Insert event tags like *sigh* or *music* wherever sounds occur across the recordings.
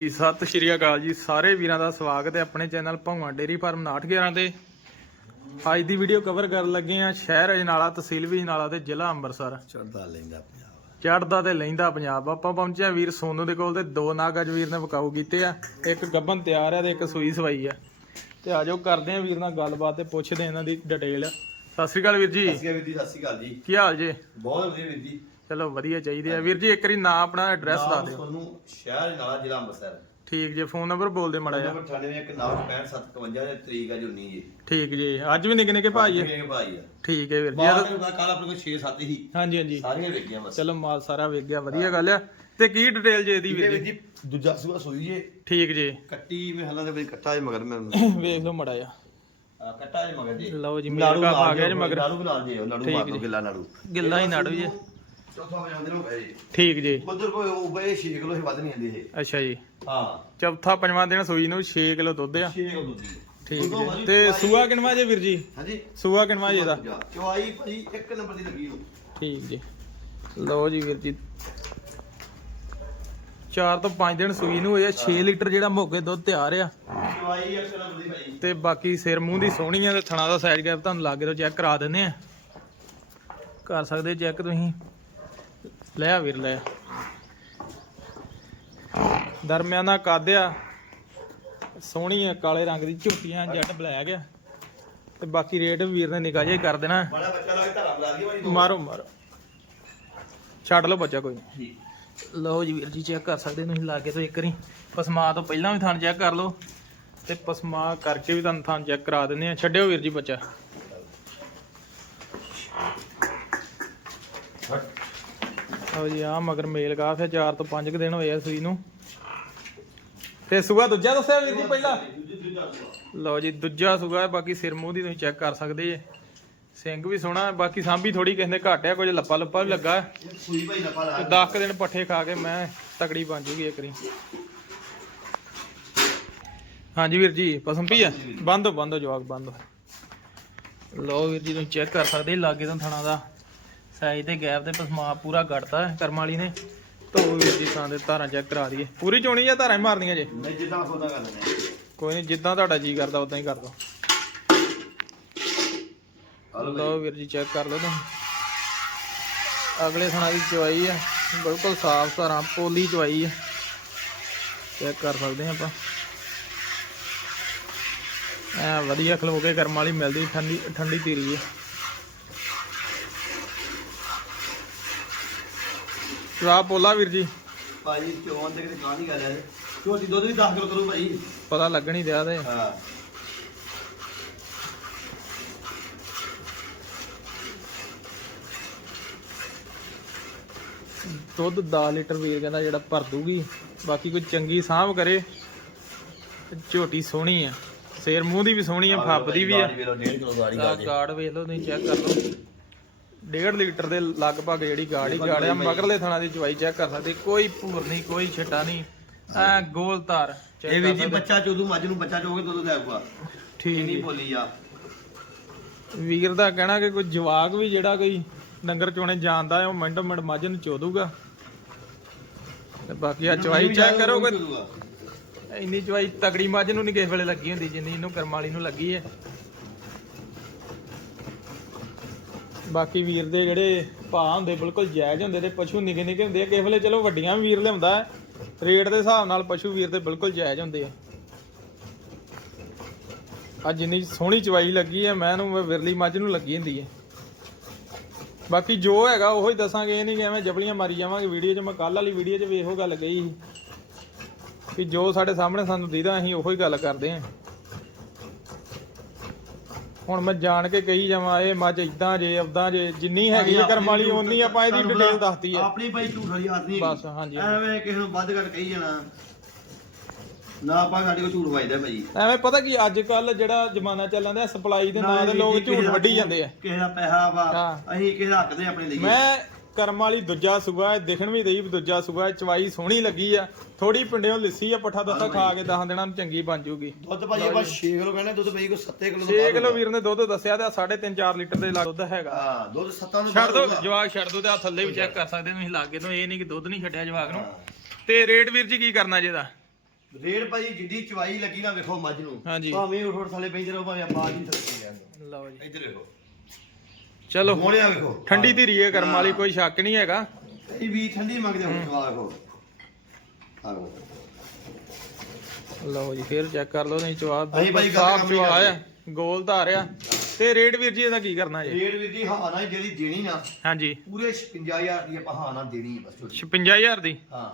ਜੀ, ਸਤਿ ਸ਼੍ਰੀ ਅਕਾਲ ਜੀ। ਸਾਰੇ ਵੀਰਾਂ ਦਾ ਸਵਾਗਤ ਹੈ ਆਪਣੇ ਚੈਨਲ ਭੌਂਗਾ ਡੇਰੀ ਫਾਰਮ 911 ਤੇ। ਅੱਜ ਦੀ ਵੀਡੀਓ ਕਵਰ ਕਰਨ ਲੱਗੇ ਆ ਸ਼ਹਿਰ ਅਜਨਾਲਾ ਤਹਿਸੀਲ ਅਜਨਾਲਾ ਤੇ ਜ਼ਿਲ੍ਹਾ ਅੰਮ੍ਰਿਤਸਰ। ਚੜਦਾ ਲੈਂਦਾ ਪੰਜਾਬ। ਚੜਦਾ ਤੇ ਲੈਂਦਾ ਪੰਜਾਬ। ਆਪਾਂ ਪਹੁੰਚੇ ਆ ਵੀਰ ਸੋਨੂ ਦੇ ਕੋਲ ਤੇ ਦੋ ਨਾਗ ਅੱਜ ਵੀਰ ਨੇ ਵਿਕਾਊ ਕੀਤੇ ਆ। ਇੱਕ ਗੱਬਨ ਤਿਆਰ ਆ ਤੇ ਇੱਕ ਸੂਈ ਸਵਾਈ ਆ। ਤੇ ਆਜੋ ਕਰਦੇ ਆ ਵੀਰ ਨਾਲ ਗੱਲਬਾਤ ਤੇ ਪੁੱਛਦੇ ਇਹਨਾਂ ਦੀ ਡਿਟੇਲ ਸਤਿ ਸ਼੍ਰੀ ਅਕਾਲ ਵੀਰ ਜੀ। ਸਤਿ ਸ਼੍ਰੀ ਅਕਾਲ ਵੀਰ ਜੀ ਸਤਿ ਸ਼੍ਰੀ ਅਕਾਲ ਜੀ। ਕੀ ਹਾਲ ਜੀ? ਬਹੁਤ ਵਧੀਆ ਵੀਰ ਜੀ। ਚਲੋ ਵਧੀਆ ਚਾਹੀਦੇ ਆ। ਵੀਰ ਜੀ ਇੱਕ ਵਾਰੀ ਨਾਂ ਆਪਣਾ ਐਡਰੈਸ ਦੱਸ ਦਿਓ। ਤੁਹਾਨੂੰ ਸ਼ਹਿਰ ਨਾਲਾ ਜ਼ਿਲ੍ਹਾ ਅੰਮ੍ਰਿਤਸਰ। ਠੀਕ ਜੀ ਫੋਨ ਨੰਬਰ ਬੋਲ ਦੇ ਮੜਾ ਜਾ ਨੰਬਰ 9819655751 ਦੇ ਤਰੀਕ ਹੈ 19 ਜੀ। ਠੀਕ ਜੀ ਅੱਜ ਵੀ ਨਿੱਕੇ ਨਿੱਕੇ ਭਾਈ ਆ। ਠੀਕ ਹੈ ਵੀਰ ਜੀ ਬਾਹਰ ਨੂੰ ਕੱਲ ਆਪਣੇ ਕੋਲ 6 7 ਹੀ। ਹਾਂਜੀ ਹਾਂਜੀ। ਸਾਰੀਆਂ ਵੇਖੀਆਂ ਬਸ। ਚਲੋ ਮਾਲ ਸਾਰਾ ਵੇਖ ਗਿਆ ਵਧੀਆ ਗੱਲ ਆ। ਤੇ ਕੀ ਡਿਟੇਲ ਜੇ ਇਹਦੀ ਵੀਰ ਵਿੱਚ ਜੀ? ਦੂਜਾ ਸੂਆ ਸੂਈ ਜੇ। ਠੀਕ ਜੀ। ਕੱਟੀ ਮੈਂ ਹਲਾਂ ਦੇ ਵਿੱਚ ਕੱਟਾ ਜੇ ਮਗਰ ਮੈਂ। *coughs* ਵੇਖ ਲਓ ਮੜਾ ਜਾ ਆ, ਕੱਟਾ ਜੇ ਮਗਰ ਜੀ। ਲਓ ਜੀ ਮੇਰਾ ਆ ਗਿਆ ਜੀ ਮਗਰ। ਨਾੜੂ ਬਣਾ ਜੇ ਠੀਕ ਮਾਰ ਗਿੱਲਾ ਨਾੜੂ। ਗਿੱਲਾ ਹੀ ਨਾੜੂ ਜੀ। ਚੌਥਾ ਵਜਾਉਂਦੇ ਨੇ ਭਾਈ ਠੀਕ ਜੀ। ਉਧਰ ਕੋਈ ਉਹ ਬਈ 6 ਕਿਲੋ ਹੀ ਵੱਧ ਨਹੀਂ ਆਂਦੀ ਇਹ। ਅੱਛਾ ਜੀ। ਹਾਂ। ਚੌਥਾ ਪੰਜਵਾਂ ਦਿਨ ਸੂਈ ਨੂੰ 6 ਕਿਲੋ ਦੁੱਧ ਆ। 6 ਕਿਲੋ ਦੁੱਧ ਠੀਕ ਜੀ। ਤੇ ਸੂਆ ਕਿਨਵਾ ਜੇ ਵੀਰ ਜੀ? ਹਾਂਜੀ। ਸੂਆ ਕਿਨਵਾ ਜੇ ਦਾ ਚਵਾਈ ਭਾਈ ਇੱਕ ਨੰਬਰ ਦੀ ਲੱਗੀ ਹੋ ਠੀਕ ਜੀ। ਲਓ ਜੀ ਵੀਰ ਜੀ। 4 ਤੋਂ 5 ਦਿਨ ਸੂਈ ਨੂੰ ਹੋਇਆ 6 ਲੀਟਰ ਜਿਹੜਾ ਮੋਗੇ ਦੁੱਧ ਤਿਆਰ ਆ। ਚਵਾਈ ਇੱਕ ਨੰਬਰ ਦੀ ਭਾਈ ਤੇ ਬਾਕੀ ਸਿਰ ਮੂੰਹ ਦੀ ਸੋਹਣੀ ਆ ਤੇ ਥਣਾ ਦਾ ਸਾਈਜ਼ ਗੈਪ ਤੁਹਾਨੂੰ ਲਾਗੇ ਤੋਂ ਚੈੱਕ ਕਰਾ ਦਿੰਦੇ ਆ। ਕਰ ਸਕਦੇ ਚੈੱਕ ਤੁਸੀਂ। ਲੈ ਆ ਵੀਰ ਲੈ। ਦਰਮਿਆਨਾ ਕੱਦ ਆ ਸੋਹਣੀ ਆ ਕਾਲੇ ਰੰਗ ਦੀ ਝੁੱਟੀਆਂ ਜੱਟ ਬਲੈਕ ਆ। ਤੇ ਬਾਕੀ ਰੇਟ ਵੀਰ ਨੇ ਨਿਕਾ ਹੀ ਕਰ ਦੇਣਾ। ਬੜਾ ਬੱਚਾ ਲਾ ਕੇ ਗਈ ਮਾਰੋ ਮਾਰੋ। ਛੱਡ ਲਓ ਬੱਚਾ ਕੋਈ। ਠੀਕ। ਲਓ ਜੀ ਵੀਰ ਜੀ ਚੈੱਕ ਕਰ ਸਕਦੇ ਹੋ ਤੁਸੀਂ ਲਾਗੇ ਤੋਂ ਇੱਕ ਵਾਰੀ। ਪਸਮਾ ਤੋਂ ਪਹਿਲਾਂ ਵੀ ਥਣ ਚੈੱਕ ਕਰ ਲਓ। ਤੇ ਪਸਮਾ ਕਰਕੇ ਵੀ ਤੁਹਾਨੂੰ ਥਣ ਚੈੱਕ ਕਰਾ ਦਿੰਦੇ ਆ। ਛੱਡਿਓ ਵੀਰ ਜੀ ਬੱਚਾ। ਲਓ ਜੀ ਆ ਮਗਰ ਮੇਲ ਕਾਫ ਹੈ 4 ਤੋਂ 5 ਦਿਨ ਹੋਏ ਆ ਸੂਈ ਨੂੰ। ਤੇ ਸੂਆ ਦੂਜਾ ਦੱਸਿਆ ਵੀਰ ਜੀ ਪਹਿਲਾਂ? ਲਓ ਜੀ ਦੂਜਾ ਸੂਆ ਹੈ, ਬਾਕੀ ਸਿਰ ਮੂੰਹ ਦੀ ਤੁਸੀਂ ਚੈੱਕ ਕਰ ਸਕਦੇ ਜੇ। ਸਿੰਘ ਵੀ ਸੋਹਣਾ ਬਾਕੀ ਸਾਂਭੀ ਥੋੜੀ ਕਿਸੇ ਨੇ ਘਾਟਿਆ ਕੁਝ ਲੱਪਾ ਲੱਪਾ ਵੀ ਲੱਗਾ। ਸੂਈ ਭਾਈ ਨਫਾ ਲਾ ਤੇ 10 ਦਿਨ ਪੱਠੇ ਖਾ ਕੇ ਮੈਂ ਤਕੜੀ ਬਣ ਜੂਗੀ ਇੱਕ ਰੀ ਹਾਂਜੀ ਵੀਰ ਜੀ ਪਸੰਦ ਪਈ ਆ? ਬੰਦ ਬੰਦ ਜਵਾਕ ਬੰਦ ਲਓ ਵੀਰ ਜੀ ਤੁਸੀਂ ਚੈੱਕ ਕਰ ਸਕਦੇ ਲਾਗੇ ਤੋਂ ਥਣਾ ਦਾ। ਸਾਈਜ਼ ਤੇ ਗੈਪ ਤੇ ਪਸਮਾ ਪੂਰਾ ਹੈ ਕਰਮ ਵਾਲੀ ਨੇ। ਤੋ ਵੀਰ ਜੀ ਸਾਂ ਦੇ ਧਾਰਾਂ ਚੈੱਕ ਕਰਾ ਦਈਏ। ਪੂਰੀ ਚੋਣੀ ਜਾਂ ਧਾਰਾਂ ਹੀ ਮਾਰਨੀਆਂ ਜੇ? ਨਹੀਂ ਜਿੱਦਾਂ ਸੌਦਾ ਕਰ ਲੈਂਦੇ ਕੋਈ ਨਹੀਂ ਜਿੱਦਾਂ ਤੁਹਾਡਾ ਜੀ ਕਰਦਾ ਉਦਾਂ ਹੀ ਕਰ ਦੋ। ਲਓ ਵੀਰ ਜੀ ਚੈੱਕ ਕਰ ਲਓ ਤੁਸੀਂ। ਅਗਲੇ ਥਣਾ ਦੀ ਚਵਾਈ ਆ। ਬਿਲਕੁਲ ਸਾਫ਼ ਧਾਰਾਂ ਪੋਲੀ ਚਵਾਈ ਆ। ਚੈੱਕ ਕਰ ਸਕਦੇ ਆਪਾਂ। ਐ ਵਧੀਆ ਖਲੋ ਕੇ ਕਰਮ ਵਾਲੀ ਮਿਲਦੀ ਠੰਡੀ ਠੰਡੀ ਤੀਰੀ ਆ। ਸਵਾ ਪੋਲਾ ਵੀਰ ਜੀ। ਭਾਈ ਚੋਣ ਤੇ ਕਿਤੇ ਗਾਂ ਨਹੀਂ ਕਰ ਰਿਹਾ ਝੋਟੀ ਦੁੱਧ ਵੀ 10 ਕਿਲੋ ਕਰੂ ਭਾਈ ਪਤਾ ਲੱਗਣ ਹੀ ਦਿਆ ਤੇ। ਹਾਂ। ਦੁੱਧ 10 ਲੀਟਰ ਵੀਰ ਕਹਿੰਦਾ ਜਿਹੜਾ ਭਰ ਦੂਗੀ ਬਾਕੀ ਕੋਈ ਚੰਗੀ ਸਾਂਭ ਕਰੇ। ਝੋਟੀ ਸੋਹਣੀ ਆ। ਸੇਰ ਮੂੰਹ ਦੀ ਵੀ ਸੋਹਣੀ ਆ ਫੱਬਦੀ ਵੀ ਆ। 1.5 ਕਿਲੋ ਗਾੜੀ ਆਹ ਗਾਰਡ ਵੇਖ ਲਓ ਤੁਸੀਂ ਚੈੱਕ ਕਰ ਲਓ। 1.5 ਲੀਟਰ ਦੇ ਲਗਭਗ ਜਿਹੜੀ ਗਾੜ ਹੀ ਗਾੜ ਆ ਮਗਰਲੇ ਥਣਾ ਦੀ ਚਵਾਈ ਚੈੱਕ ਕਰ ਸਕਦੇ ਕੋਈ ਭੂਰ ਨਹੀਂ ਕੋਈ ਛਿੱਟਾ ਨਹੀਂ ਐ ਗੋਲ ਤਾਰ check ਇਹ ਵੀ ਕਰ ਜੀ ਸਕਦੇ। ਬੱਚਾ ਚੋਦੂ ਮੱਝ ਨੂੰ ਬੱਚਾ ਚੋਗੇ ਦੁੱਧ ਦੇ ਆਊਗਾ ਠੀਕ। ਬੋਲੀ ਆ ਵੀਰ ਦਾ ਕਹਿਣਾ ਕਿ ਕੋਈ ਜਵਾਕ ਵੀ ਜਿਹੜਾ ਕੋਈ ਡੰਗਰ ਚੋਣੇ ਜਾਣਦਾ ਹੈ ਉਹ ਮਿੰਟੋ ਮਿੰਟ ਮੱਝ ਨੂੰ ਚੋ ਦੂਗਾ ਤੇ ਬਾਕੀ ਆ ਚਵਾਈ ਚੈੱਕ ਕਰੋ ਕੋਈ ਚੋਦੂਗਾ। ਇੰਨੀ ਚਵਾਈ ਤਗੜੀ ਮੱਝ ਨੂੰ ਨਹੀਂ ਕਿਸੇ ਵੇਲੇ ਲੱਗੀ ਹੁੰਦੀ ਜਿੰਨੀ ਇਹਨੂੰ ਕਰਮ ਵਾਲੀ ਨੂੰ ਲੱਗੀ ਹੈ ਬਾਕੀ ਵੀਰ ਦੇ ਜਿਹੜੇ ਭਾਅ ਹੁੰਦੇ, ਬਿਲਕੁਲ ਜਾਇਜ਼ ਹੁੰਦੇ ਤੇ ਪਸ਼ੂ ਨਿੱਕੇ ਨਿੱਕੇ ਹੁੰਦੇ ਆ, ਕਿਸੇ ਵੇਲੇ ਚਲੋ ਵੱਡੀਆਂ ਵੀ ਵੀਰ ਲਿਆਉਂਦਾ ਹੈ, ਰੇਟ ਦੇ ਹਿਸਾਬ ਨਾਲ ਪਸ਼ੂ ਵੀਰ ਦੇ ਬਿਲਕੁਲ ਜਾਇਜ਼ ਹੁੰਦੇ ਆ। ਅੱਜ ਇੰਨੀ ਸੋਹਣੀ ਚਵਾਈ ਲੱਗੀ ਹੈ, ਮੈਂ ਨੂੰ ਵਿਰਲੀ ਮੱਝ ਨੂੰ ਲੱਗੀ ਹੁੰਦੀ ਹੈ। ਬਾਕੀ ਜੋ ਹੈਗਾ, ਉਹੀ ਦੱਸਾਂਗੇ, ਇਹ ਨਹੀਂ ਕਿ ਐਵੇਂ ਜਬਲੀਆਂ ਮਾਰੀ ਜਾਵਾਂਗੇ ਵੀਡੀਓ 'ਚ, ਮੈਂ ਕੱਲ ਵਾਲੀ ਵੀਡੀਓ 'ਚ ਵੀ ਇਹੋ ਗੱਲ ਕਹੀ ਸੀ। ਕਿ ਜੋ ਸਾਡੇ ਸਾਹਮਣੇ ਸਾਨੂੰ ਦੀਦਾ, ਅਸੀਂ ਉਹੀ ਗੱਲ ਕਰਦੇ ਹਾਂ। ਹੁਣ ਮੈਂ ਜਾਣ ਕੇ ਕਹੀ ਜਾਵਾਂ ਇਹ ਮੱਝ ਇਦਾਂ ਜੇ ਉਦਾਂ ਜੇ ਜਿੰਨੀ ਹੈਗੀ ਹੈ ਕਰਮ ਵਾਲੀ ਓਨੀ ਆਪਾਂ ਇਹਦੀ ਡਿਟੇਲ ਦੱਸਤੀ ਹੈ ਆਪਣੀ ਭਾਈ ਝੂਠ ਵਾਲੀ ਆਦਤ ਨਹੀਂ ਬਸ ਹਾਂਜੀ। ਐਵੇਂ ਕਿਸੇ ਨੂੰ ਵੱਧ ਘੱਟ ਕਹੀ ਜਾਣਾ। ਨਾ ਆਪਾਂ ਸਾਡੇ ਕੋਲ ਝੂਠ ਵੱਜਦਾ ਭਾਈ। ਐਵੇਂ ਪਤਾ ਕੀ ਅੱਜ ਕੱਲ ਜਿਹੜਾ ਜ਼ਮਾਨਾ ਚੱਲਣ ਦਿਆ ਸਪਲਾਈ ਦੇ ਨਾਂ ਤੇ ਲੋਕ ਝੂਠ ਵੱਢੀ ਜਾਂਦੇ ਆ। ਕਿਸੇ ਦਾ ਪੈਸਾ ਵਾ ਹਾਂ। ਅਸੀਂ ਕਿਸੇ ਦਾ ਹੱਕ ਦੇ ਆਪਣੇ ਲਈ ਮੈਂ ਕਰਮ ਵਾਲੀ ਦੂਜਾ ਸੂਆ ਹੈ ਦਿਖਣ ਵੀ ਦਈ ਦੂਜਾ ਸੂਆ ਹੈ, ਚਵਾਈ ਸੋਹਣੀ ਲੱਗੀ ਆ। ਥੋੜੀ ਪਿੰਡਿਓਂ ਲਿੱਸੀ ਆ ਪੱਠਾ ਦੱਸਾ ਖਾ ਕੇ 10 ਦਿਨਾਂ ਨੂੰ ਚੰਗੀ ਬਣ ਜੂਗੀ। ਦੁੱਧ ਭਾਜੀ ਆਪਾਂ 6 ਕਿਲੋ ਕਹਿੰਦੇ ਦੁੱਧ ਭਾਈ ਕੋ 7 ਕਿਲੋ 6 ਕਿਲੋ ਵੀਰ ਨੇ ਦੁੱਧ ਦੱਸਿਆ ਤੇ 3.5 4 ਲੀਟਰ ਦੇ ਲੱਗ ਦੁੱਧ ਹੈਗਾ। ਹਾਂ ਦੁੱਧ 7 ਨੂੰ ਛੱਡ ਦੋ ਜਵਾਕ ਛੱਡ ਦੋ ਤੇ ਆ ਥੱਲੇ ਵੀ ਚੈੱਕ ਕਰ ਸਕਦੇ ਤੁਸੀਂ ਲਾਗੇ ਤੋਂ। ਇਹ ਨਹੀਂ ਕਿ ਦੁੱਧ ਨਹੀਂ ਛੱਡਿਆ ਜਵਾਕ ਨੂੰ। ਤੇ ਰੇਟ ਵੀਰ ਜੀ ਕੀ ਕਰਨਾ ਜੇ ਦਾ? ਰੇਡ ਭਾਈ ਜਿੱਡੀ ਚਵਾਈ ਲੱਗੀ ਨਾ ਵੇਖੋ ਮੱਝ ਨੂੰ। ਭਾਵੇਂ ਉਠ ਉਠ ਥੱਲੇ ਪੈਂਦੇ ਰਹੋ ਭਾਵੇਂ ਆਪਾਂ ਨਹੀਂ ਥੱਲੇ ਜਾਂਦੇ ਲਓ ਜੀ। ਇੱਧਰ ਵੇਖੋ। ਚਲੋ ਮੋੜਿਆ ਵੇਖੋ। ਠੰਡੀ ਧੀਰੀ ਹੈ ਕਰਮ ਵਾਲੀ ਕੋਈ ਸ਼ੱਕ ਨਹੀਂ ਹੈਗਾ। ਇਹ ਵੀ ਠੰਡੀ ਮੰਗਦੇ ਹੋ ਜਵਾ ਵੇਖੋ ਆਹੋ। ਲਓ ਜੀ ਫੇਰ ਚੈੱਕ ਕਰ ਲਓ ਨਹੀਂ ਜਵਾਬ ਅਸੀਂ ਭਾਈ ਗੱਲ ਸਾਫ਼ ਕੰਮ ਹੀ ਜਵਾਬ ਕਰਦੇ। ਆ ਗੋਲ ਧਾਰਿਆ। ਤੇ ਰੇਟ ਵੀਰ ਜੀ ਇਹਦਾ ਕੀ ਕਰਨਾ ਜੀ? ਰੇਡ ਵੀ ਦੀ ਹਾਂ ਨਾ ਜਿਹੜੀ ਦੇਣੀ ਨਾ ਹਾਂਜੀ। ਪੂਰੇ 56000 ਦੀ ਆਪਾਂ ਹਾਂ ਨਾ ਦੇਣੀ ਹੈ ਬਸ ਝੋਟੀ। 56000 ਦੀ? ਹਾਂ।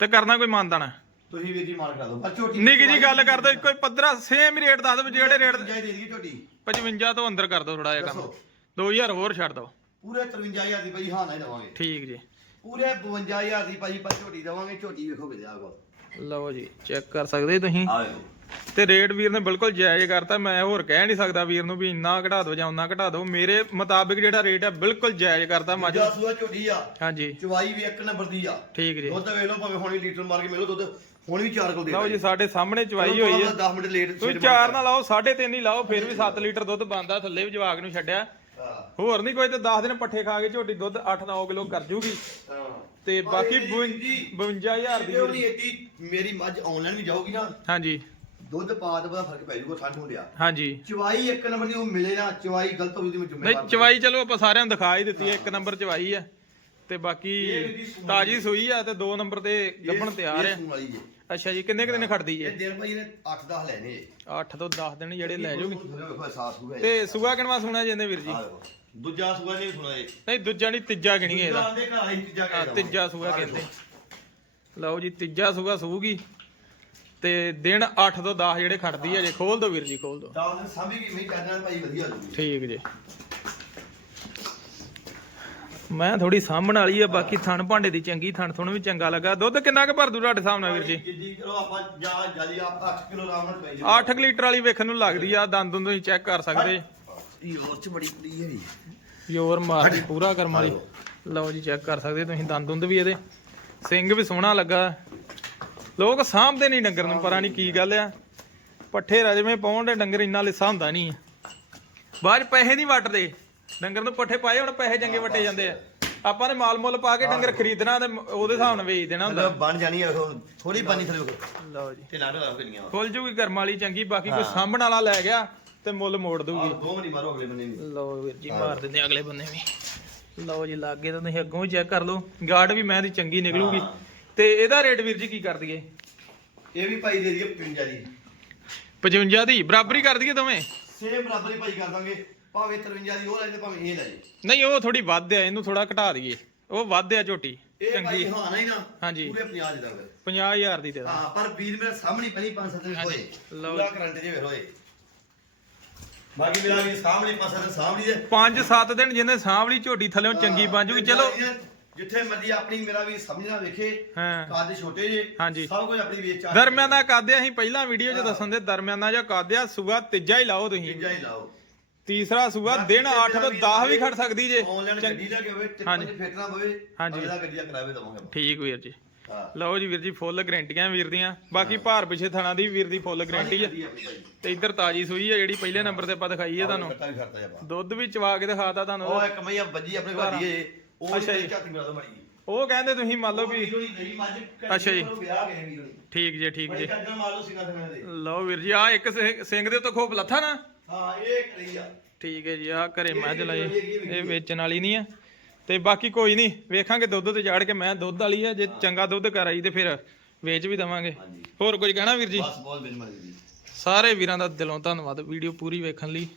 ਤੇ ਕਰਨਾ ਕੋਈ ਮਾਨਦਾਨਾ? ਤੁਸੀਂ ਵੀਰ ਜੀ ਮਾਰ ਕਰਾ ਦਿਓ ਬਸ ਝੋਟੀ ਨਿੱਕੀ ਜੀ ਗੱਲ ਕਰ ਦੋ ਕੋਈ 15 ਸੇਮ ਹੀ ਰੇਟ ਦੱਸ ਦਿਓ ਵੀ ਜਿਹੜੇ ਰੇਟ ਜਾਈ ਦੇ ਦੀ ਝੋਟੀ। 55 ਤੋਂ ਅੰਦਰ ਕਰ ਦੋ ਥੋੜਾ ਜਿਹਾ ਕੰਮ। ਦੱਸੋ। 2000 ਹੋਰ ਛੱਡ ਦੋ। ਪੂਰੇ 53000 ਦੀ ਭਾਈ ਹਾਂ ਹੀ ਦੇਵਾਂਗੇ। ਠੀਕ ਜੀ। ਪੂਰੇ 52000 ਦੀ ਭਾਈ ਪਰ ਝੋਟੀ ਦੇਵਾਂਗੇ ਝੋਟੀ ਵੇਖੋ ਵਿਦਿਆ ਕੋਲ ਲਓ ਜੀ ਚੈੱਕ ਕਰ ਸਕਦੇ ਤੁਸੀਂ। ਆ ਵੇਖੋ। ਤੇ ਰੇਟ ਵੀਰ ਨੇ ਬਿਲਕੁਲ ਜਾਇਜ਼ ਕਰਤਾ ਮੈਂ ਹੋਰ ਕਹਿ ਨਹੀਂ ਸਕਦਾ ਵੀਰ ਨੂੰ ਵੀ ਇੰਨਾ ਘਟਾ ਦਿਓ ਜਾਂ ਉਨਾ ਘਟਾ ਦਿਓ। ਮੇਰੇ ਮੁਤਾਬਿਕ ਜਿਹੜਾ ਰੇਟ ਹੈ ਬਿਲਕੁਲ ਜਾਇਜ਼ ਕਰਤਾ ਮੱਝ। ਮੱਝਾ ਸੂਆ ਝੋਟੀ ਆ। ਹਾਂਜੀ। ਚਵਾਈ ਵੀ ਇੱਕ ਨੰਬਰ ਦੀ ਆ। ਠੀਕ ਜੀ। ਦੁੱਧ ਵੇਖ ਲਓ ਭਾਵੇਂ ਹੁਣੀ ਲੀਟਰ ਮਾਰ ਕੇ ਮਿਲੋ ਦੁੱਧ ਹੁਣ ਵੀ 4 ਕੋਲ ਦੇ ਲਓ ਜੀ ਸਾਡੇ ਸਾਹਮਣੇ ਚਵਾਈ ਹੋਈ ਹੈ 10 ਮਿੰਟ ਲੇਟ ਤੁਸੀਂ ਚਾਰ ਨਾ ਲਾਓ 3.5 ਹੀ ਲਾਓ ਫਿਰ ਵੀ 7 ਲੀਟਰ ਦੁੱਧ ਬੰਦਾ ਥੱਲੇ ਵੀ ਜਵਾਕ ਨੂੰ ਛੱਡਿਆ। ਹੋਰ ਨਹੀਂ ਕੋਈ ਤੇ 10 ਦਿਨ ਪੱਠੇ ਖਾ ਕੇ ਝੋਟੀ ਦੁੱਧ 8-9 ਕਿਲੋ ਕਰ ਜੂਗੀ। ਹਾਂ। ਤੇ ਬਾਕੀ ਇਹ ਜੀ- 52000 ਇਹ ਦੀ ਏਡੀ ਮੇਰੀ ਮੱਝ ਆਨਲਾਈਨ ਵੀ ਜਾਊਗੀ ਨਾ। ਹਾਂਜੀ। ਦੁੱਧ ਪਾ ਦੇ ਫ਼ਰਕ ਪੈ ਜਾਊਗਾ ਠੰਡ ਹੁੰਦਿਆ ਹਾਂਜੀ। ਚਵਾਈ ਇੱਕ ਨੰਬਰ ਦੀ ਉਹ ਮਿਲੇ ਨਾ ਚਵਾਈ ਗਲਤ ਹੋਈ ਦੀ ਮੈਂ ਨਹੀਂ ਜ਼ਿੰਮੇਵਾਰ ਚਵਾਈ ਚਲੋ ਆਪਾਂ ਸਾਰਿਆਂ ਨੂੰ ਦਿਖਾ ਹੀ ਦਿੱਤੀ ਹੈ ਇੱਕ ਨੰਬਰ ਚਵਾਈ ਆ ਤੇ ਬਾਕੀ ਤਾਜੀ ਸੂਈ ਆ ਤੇ ਦੋ ਨੰਬਰ ਤੇ ਗੱਭਣ ਤਿਆਰ ਆ ਸੂਣ ਵਾਲੀ ਜੇ ਅੱਛਾ ਜੀ ਕਿੰਨੇ ਕੁ ਦਿਨ ਖੜਦੀ ਇਹ ਦਿਨ ਭਾਈ ਨੇ 8-10 ਲੈਣੇ 8 ਤੋਂ 10 ਦਿਨ ਜਿਹੜੇ ਲੈ ਤੇ ਸੂਆ ਕਿਨਵਾ ਸੁਣਾ ਜਾਂਦੇ ਵੀਰ ਜੀ? ਦੂਜਾ ਸੁਗਾ ਨਹੀਂ ਸੁਣਾ ਇਹ। ਨਹੀਂ ਦੂਜਾ ਨਹੀਂ ਤੀਜਾ ਗਿਣੀਏ ਇਹਦਾ। ਆਂਦੇ ਘਰ ਆਈ ਤੀਜਾ ਆ, ਕਹਿ ਤੀਜਾ ਸੂਆ ਕਹਿੰਦੇ। ਲਓ ਜੀ ਤੀਜਾ ਸੂਆ ਸੂਗੀ। ਤੇ ਦਿਨ 8 ਤੋਂ 10 ਜਿਹੜੇ ਖੜਦੀ ਆ ਜੇ ਖੋਲ ਦੋ ਵੀਰ ਜੀ ਖੋਲ ਦੋ। 10 ਦਿਨ ਸਾਂਭੀ ਗਈ ਮੈਂ ਕਰਨਾ ਭਾਈ ਵਧੀਆ ਜੂਗੀ। ਠੀਕ ਜੀ। ਮੈਂ ਥੋੜੀ ਸਾਂਭਣ ਵਾਲੀ ਆ ਬਾਕੀ ਥਣ ਭਾਂਡੇ ਦੀ ਚੰਗੀ ਥਣ ਥਣ ਵੀ ਚੰਗਾ ਲੱਗਾ। ਦੁੱਧ ਕਿੰਨਾ ਕੁ ਭਰ ਦੂ ਤੁਹਾਡੇ ਹਿਸਾਬ ਨਾਲ ਵੀਰ ਜੀ? ਜਿੱਦੀ ਕਰੋ ਆਪਾਂ ਜਾ ਜਦੀ ਆਪ 8 ਕਿਲੋ ਆਰਾਮ ਨਾਲ ਪਈ 8 ਲੀਟਰ ਵਾਲੀ ਵੇਖਣ ਨੂੰ ਲੱਗਦੀ ਆ ਦੰਦ ਦੁੰਦ ਤੁਸੀਂ ਚੈੱਕ ਕਰ ਸਕਦੇ। ਹੋਰ ਚ ਬੜੀ ਕੁੜੀ ਹੈ ਯੋਰ ਪੂਰਾ ਕਰਮ ਵਾਲੀ। ਲਓ ਜੀ ਚੈੱਕ ਕਰ ਸਕਦੇ ਤੁਸੀਂ ਦੰਦ ਦੁੰਦ ਵੀ ਇਹਦੇ। ਸਿੰਘ ਵੀ ਸੋਹਣਾ ਲੱਗਾ। ਲੋਕ ਸਾਂਭਦੇ ਨਹੀਂ ਡੰਗਰ ਨੂੰ ਪਤਾ ਨਹੀਂ ਕੀ ਗੱਲ ਆ। ਪੱਠੇ ਰਜਵੇਂ ਪਾਉਣ ਦੇ ਡੰਗਰ ਇੰਨਾ ਲਿੱਸਾ ਹੁੰਦਾ ਨਹੀਂ ਬਾਅਦ ਪੈਸੇ ਨਹੀਂ ਵੱਟਦੇ ਡੰਗਰ ਨੂੰ ਪੱਠੇ ਪਾਏ ਹੁਣ ਪੈਸੇ ਚੰਗੇ ਵੱਟੇ ਜਾਂਦੇ ਆ। ਆਪਾਂ ਨੇ ਮਾਲ ਮੁੱਲ ਪਾ ਕੇ ਡੰਗਰ ਖਰੀਦਣਾ ਤੇ ਉਹਦੇ ਹਿਸਾਬ ਨਾਲ ਵੇਚ ਦੇਣਾ ਹੁੰਦਾ। ਮਤਲਬ ਬਣ ਜਾਣੀ ਹੈ ਥੋੜੀ ਬਾਨੀ ਥਲੇ ਲਓ ਜੀ। ਤੇ ਨਾਲ ਰੱਖ ਗਈਆਂ ਖੁੱਲ ਜੂਗੀ ਕਰਮ ਵਾਲੀ ਚੰਗੀ ਬਾਕੀ ਕੋਈ ਸਾਂਭਣ ਵਾਲਾ ਲੈ ਗਿਆ ਤੇ ਮੁੱਲ ਮੋੜ ਆ ਦੂਗੀ ਦੋ ਮਿੰਟ ਮਾਰੋ ਅਗਲੇ ਬੰਦੇ ਨੂੰ ਲਓ ਵੀਰ ਜੀ ਮਾਰ ਦਿੰਦੇ ਆ ਅਗਲੇ ਬੰਨੇ ਵੀ। ਲਓ ਜੀ ਲਾਗੇ ਤਾਂ ਤੁਸੀਂ ਅੱਗੋਂ ਵੀ ਚੈੱਕ ਕਰ ਲਓ। ਗਾਰਡ ਵੀ ਮੈਂ ਦੀ ਚੰਗੀ ਨਿਕਲੂਗੀ। ਹਾਂ। ਤੇ ਇਹਦਾ ਰੇਟ ਵੀਰ ਜੀ ਕੀ ਕਰ ਦਈਏ? ਇਹ ਵੀ ਭਾਈ ਦੇ ਦਈਏ 55 ਦੀ। 55 ਦੀ ਬਰਾਬਰੀ ਕਰ ਦਈਏ ਦੋਵੇਂ? ਸੇਮ ਬਰਾਬਰ ਹੀ ਭਾਈ ਕਰ ਦਾਂਗੇ। ਭਾਵੇਂ 53 ਦੀ ਉਹ ਲੈ ਜੇ ਭਾਵੇਂ ਇਹ ਲੈ ਜੇ ਨਹੀਂ ਉਹ ਥੋੜੀ ਵੱਧ ਆ ਇਹਨੂੰ ਥੋੜਾ ਘਟਾ ਦਈਏ। ਉਹ ਵੱਧ ਆ ਝੋਟੀ ਇਹ ਚੰਗੀ। ਭਾਈ ਹਾਂ ਨਹੀਂ ਨਾ ਹਾਂਜੀ। ਪੂਰੇ 50 ਦੇ ਦਾਂਗੇ 50000 ਦੀ ਦੇ ਦਾਂ ਹਾਂ ਪਰ ਵੀਰ ਮੇਰੇ ਸਾਹਮਣੇ ਪਈ 5-7 ਦਿਨ ਹੋਏ। ਲਓ ਪੂਰਾ ਕਰੰਟ ਜੇ ਹੋਏ। ਬਾਕੀ ਮੇਰਾ ਵੀ ਸਾਹਮਣੇ 5-7 ਦਿਨ ਸਾਹਮਣੇ ਜੇ 5-7 ਦਿਨ ਜਿਹਨੇ ਸਾਂਭਲੀ ਝੋਟੀ ਥੱਲੇੋਂ ਚੰਗੀ ਬਣ ਜੂਗੀ। ਚਲੋ। ਜਿੱਥੇ ਮਰਜ਼ੀ ਆਪਣੀ ਮੇਰਾ ਵੀ ਸਮਝਣਾ ਵੇਖੇ। ਹਾਂ। ਕੱਦ ਛੋਟੇ ਜੇ ਹਾਂਜੀ। ਸਭ ਕੁਝ ਆਪਣੀ ਵੇਚ ਚਾਹ। ਦਰਮਿਆਨਾ ਕਾਦਿਆ ਅਸੀਂ ਪਹਿਲਾਂ ਵੀਡੀਓ 'ਚ ਦੱਸਣ ਦੇ ਦਰਮਿਆਨਾ ਜਾਂ ਕਾਦਿਆ ਸੂਆ ਤੀਜਾ ਹੀ ਲਾਓ ਤੁਸੀਂ। ਚੀਜ਼ਾਂ ਹੀ ਲਾਓ। ਤੀਸਰਾ ਸੂਆ ਦਿਨ 8 ਤੋਂ 10 ਵੀ ਖੜ ਸਕਦੀ ਜੇ। ਆਨਲਾਈਨ ਗੱਡੀ ਲੈ ਕੇ ਹੋਵੇ ਤੇ ਹਾਂਜੀ। ਪੰਜ ਫੇਟਣਾ ਹੋਵੇ ਹਾਂਜੀ। ਅਗਲਾ ਗੱਡੀ ਦਾ ਕਿਰਾਏ ਦਵਾਂਗੇ ਆਪਾਂ। ਠੀਕ ਵੀਰ ਜੀ। ਹਾਂ। ਲਓ ਜੀ ਵੀਰ ਜੀ ਫੁੱਲ ਗਰੰਟੀਆਂ ਵੀਰ ਦੀਆਂ। ਬਾਕੀ ਭਾਰ ਪਿਛੇ ਥਣਾ ਦੀ ਵੀਰ ਦੀ ਫੁੱਲ ਗਰੰਟੀ ਹੈ। ਤੇ ਇੱਧਰ ਤਾਜੀ ਸੂਈ ਹੈ ਜਿਹੜੀ ਪਹਿਲੇ ਨੰਬਰ ਤੇ ਆਪਾਂ ਦਿਖਾਈ ਹੈ ਤੁਹਾਨੂੰ। ਦੁੱਧ ਵੀ ਚਵਾ ਕੇ ਦਿਖਾਤਾ ਤੁਹਾਨੂੰ। ਉਹ ਇੱਕ ਮਈਆ ਵੱਜੀ ਆਪਣੇ ਘਰ ਦੀ ਏ ਉਹ ਅੱਛਾ ਜੀ। ਉਹ ਕਹਿੰਦੇ ਤੁਸੀਂ ਮੰਨ ਲਓ ਵੀ ਅੱਛਾ ਜੀ। ਠੀਕ ਜੇ ਠੀਕ ਜੇ। ਲਓ ਵੀਰ ਜੀ ਆ ਇੱਕ ਸਿੰਘ ਦੇ ਉੱਤੇ ਖੋਪ ਲੱਥਾ ਨਾ। ਹਾਂ ਇਹ ਕਰੀ ਆ। ਠੀਕ ਹੈ ਜੀ ਆ ਘਰੇ ਇਹ ਮੱਝ ਵੀ ਲਈ। ਵਧੀਆ ਹੈਗੀ, ਇਹ ਵੇਚਣ ਵਾਲੀ ਨਹੀਂ ਆ। ਤੇ ਬਾਕੀ ਕੋਈ ਨਹੀਂ ਵੇਖਾਂਗੇ ਦੁੱਧ ਤੇ ਚਾੜ ਕੇ ਮੈਂ ਦੁੱਧ ਵਾਲੀ ਆ ਜੇ ਚੰਗਾ ਦੁੱਧ ਕਰਾਈ ਤੇ ਫਿਰ ਵੇਚ ਵੀ ਦਵਾਂਗੇ। ਹੋਰ ਕੁਝ ਕਹਿਣਾ ਵੀਰ ਜੀ? ਬਸ ਬਹੁਤ ਸਾਰੇ ਵੀਰਾਂ ਦਾ ਦਿਲੋਂ ਧੰਨਵਾਦ ਵੀਡੀਓ ਪੂਰੀ ਵੇਖਣ ਲਈ।